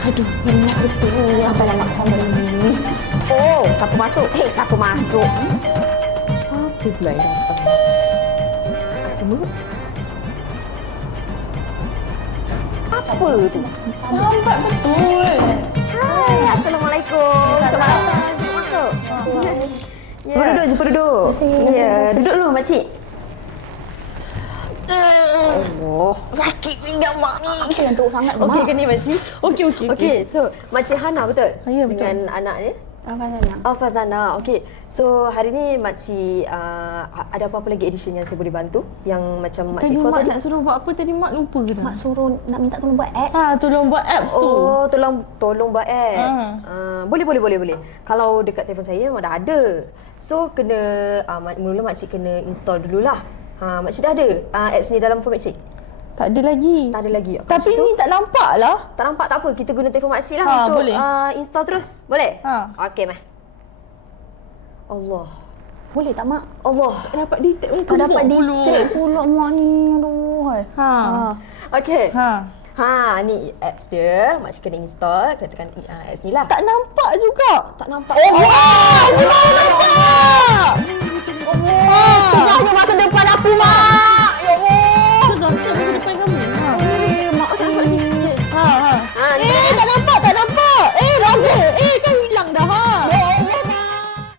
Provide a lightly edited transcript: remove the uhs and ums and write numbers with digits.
Aduh, minat betul. Apa nak makan ini? Oh, siapa masuk? Siapa masuk? Siapa pula yang datang? Customer? Apa tu? Lambat betul. Hai, Assalamualaikum. Selamat masuk. Ya. Jumpa duduk. Ya, duduk dulu makcik. Allah, sakit pinggang mak ni. Apa yang teruk sangat tu, Okey Mak? ke ni makcik? Okey. Okey, so makcik Hana betul? Ya, betul. Dengan anaknya? Fazana. Fazana. Okey. So hari ni makcik ada apa-apa lagi addition yang saya boleh bantu? Yang macam makcik Tadi call Mak tadi? nak suruh buat apa tadi Mak lupa ke dah? Mak suruh nak minta tolong buat apps. Tolong buat apps tu. Oh, tolong buat apps. Boleh. Kalau dekat telefon saya memang dah ada. So kena mula makcik kena install dululah. Makcik dah ada apps ni dalam phone makcik? Tak ada lagi. Tak ada lagi. Tapi ni tak nampak lah. Tak nampak tak apa. Kita guna telefon makcik lah untuk boleh. install terus. Boleh? Okey, meh. Allah. Boleh tak, Mak? Allah. Tak dapat detect pun Tak dapat pula. detect pula Mak ni. Aduh. Hai. Okey. Ha. Ni apps dia. Makcik kena install. Kena tekan apps ni lah. Tak nampak juga. Tak nampak. Allah! Nampak! Tengah je masa